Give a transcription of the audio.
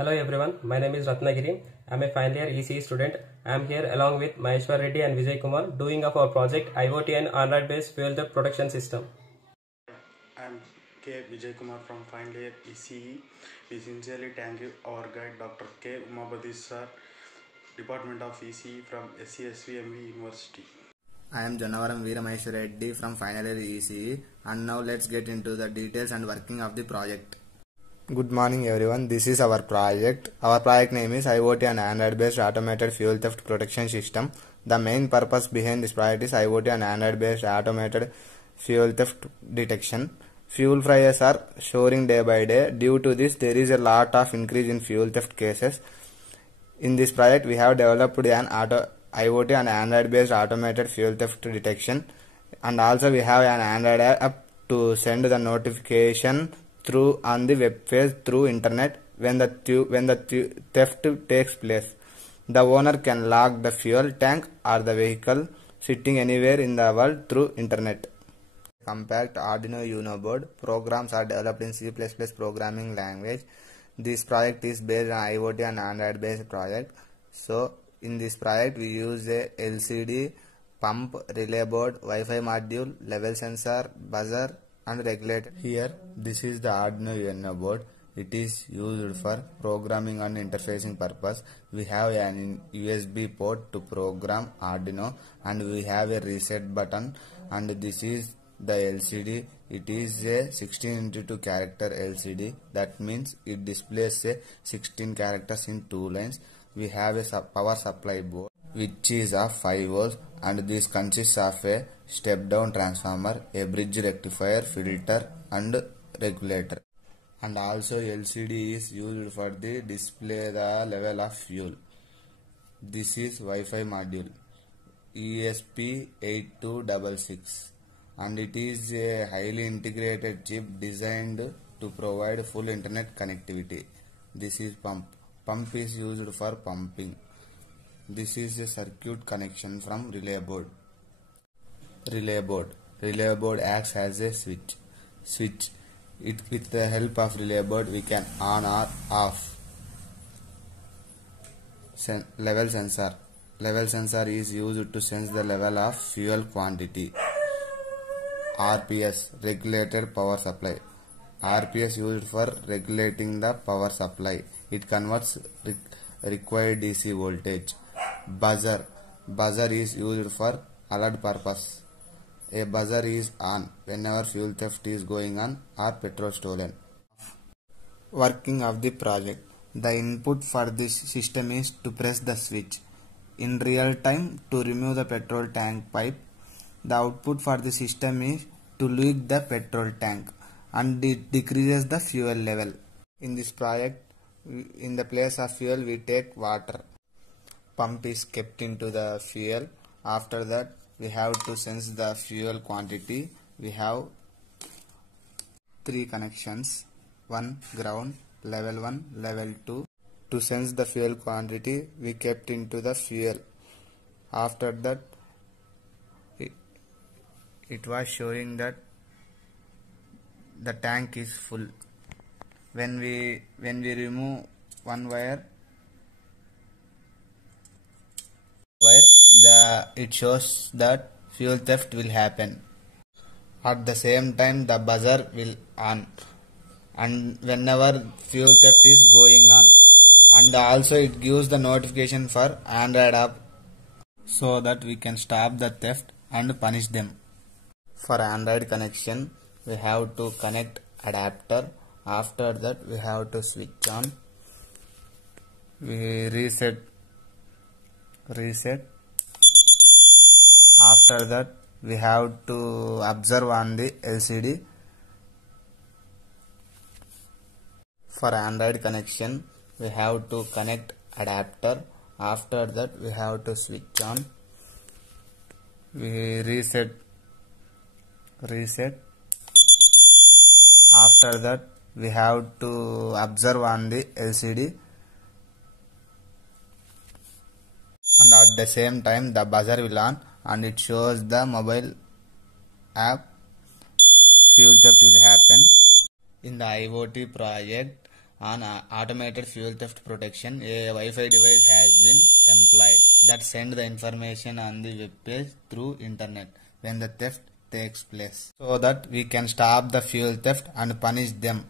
Hello everyone, my name is Ratnagiri. I am a final year ECE student. I am here along with Maheshwar Reddy and Vijay Kumar doing of our project IoT and Android based fuel cell production system. I am K. Vijay Kumar from final year ECE. We sincerely thank you our guide Dr. K. Umabadi sir, Department of ECE from SCSVMV University. I am Janavaram Veeramaheshwar Reddy from final year ECE, and now let's get into the details and working of the project. Good morning everyone, this is our project. Our project name is IoT and Android based automated fuel theft protection system. The main purpose behind this project is IoT and Android based automated fuel theft detection. Fuel prices are soaring day by day. Due to this, there is a lot of increase in fuel theft cases. In this project, we have developed an IoT and Android based automated fuel theft detection, and also we have an Android app to send the notification through on the web page through internet when the theft takes place. The owner can lock the fuel tank or the vehicle sitting anywhere in the world through internet. Compact Arduino Uno board programs are developed in C++ programming language. This project is based on IoT and Android based project. So in this project we use a LCD, pump, relay board, Wi-Fi module, level sensor, buzzer and regulator. Here this is the Arduino Uno board. It is used for programming and interfacing purpose. We have an USB port to program Arduino, and we have a reset button, and this is the LCD. It is a 16x2 character LCD. That means it displays a 16 characters in 2 lines. We have a power supply board which is of 5 volts, and this consists of a step down transformer, a bridge rectifier, filter and regulator. And also LCD is used for the display the level of fuel. This is Wi-Fi module ESP8266, and it is a highly integrated chip designed to provide full internet connectivity. This is pump. Pump is used for pumping. This is a circuit connection from relay board. Relay board acts as a switch. With the help of relay board we can on or off. Level sensor is used to sense the level of fuel quantity. RPS, regulated power supply. RPS used for regulating the power supply. It converts required DC voltage. Buzzer is used for alert purpose. A buzzer is on whenever fuel theft is going on or petrol stolen. Working of the project. The input for this system is to press the switch in real time to remove the petrol tank pipe. The output for the system is to leak the petrol tank, and it decreases the fuel level. In this project, in the place of fuel we take water. Pump is kept into the fuel. After that we have to sense the fuel quantity. We have 3 connections, 1 ground, level 1, level 2. To sense the fuel quantity we kept into the fuel. After that it was showing that the tank is full. When we remove one wire, it shows that fuel theft will happen. At the same time the buzzer will on, and whenever fuel theft is going on, and also it gives the notification for Android app so that we can stop the theft and punish them. For Android connection we have to connect adapter. After that we have to switch on. We reset. After that we have to observe on the LCD. For Android connection we have to connect adapter. After that we have to switch on. We reset. After that we have to observe on the LCD, and at the same time the buzzer will on, and it shows the mobile app fuel theft will happen. In the IoT project On automated fuel theft protection, a Wi-Fi device has been employed that send the information on the web page through internet when the theft takes place, so that we can stop the fuel theft and punish them